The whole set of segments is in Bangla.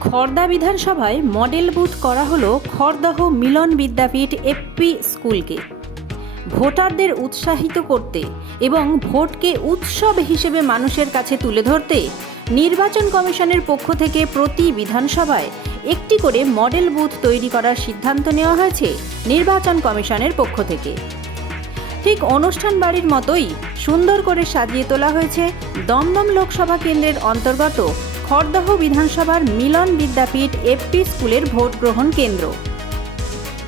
খর্দা বিধানসভায় মডেল বুথ করা হলো খড়দহ মিলন বিদ্যাপীঠ এপি স্কুলকে। ভোটারদের উৎসাহিত করতে এবং ভোটকে উৎসব হিসেবে মানুষের কাছে তুলে ধরতে নির্বাচন কমিশনের পক্ষ থেকে প্রতি বিধানসভায় একটি করে মডেল বুথ তৈরি করার সিদ্ধান্ত নেওয়া হয়েছে নির্বাচন কমিশনের পক্ষ থেকে। ঠিক অনুষ্ঠান বাড়ির মতোই সুন্দর করে সাজিয়ে তোলা হয়েছে দমদম লোকসভা কেন্দ্রের অন্তর্গত খড়দহ বিধানসভার মিলন বিদ্যাপীঠ এফপি স্কুলের ভোট গ্রহণ কেন্দ্র।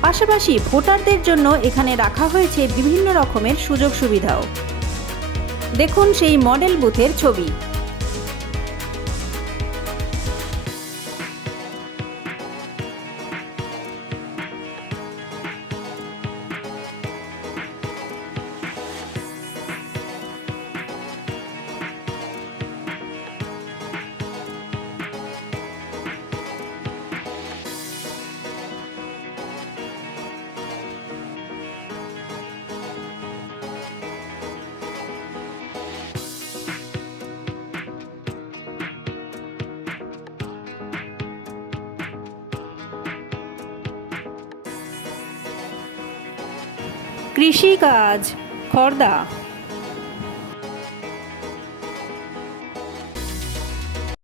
পাশাপাশি ভোটারদের জন্য এখানে রাখা হয়েছে বিভিন্ন রকমের সুযোগ সুবিধাও। দেখুন সেই মডেল বুথের ছবি। কৃষিকাজ খর্দা।